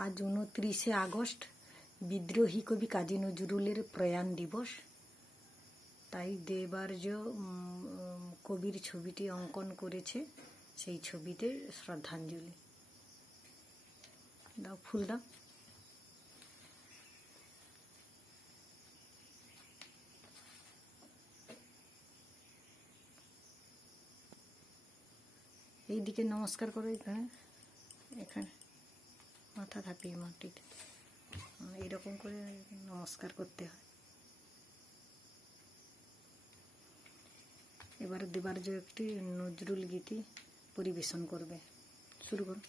আজ উনত্রিশে আগস্ট, বিদ্রোহী কবি কাজী নজরুলের প্রয়াণ দিবস। তাই দেবার্য কবির ছবিটি অঙ্কন করেছে। সেই ছবিতে শ্রদ্ধাঞ্জলি। দাও ফুল দাও। এইদিকে নমস্কার করো এখানে। এখানে। থাপিয়ে মাটিতে হুম, এইরকম করে নমস্কার করতে হয়। এবার দেবার যে একটি নজরুল গীতি পরিবেশন করবে। শুরু করো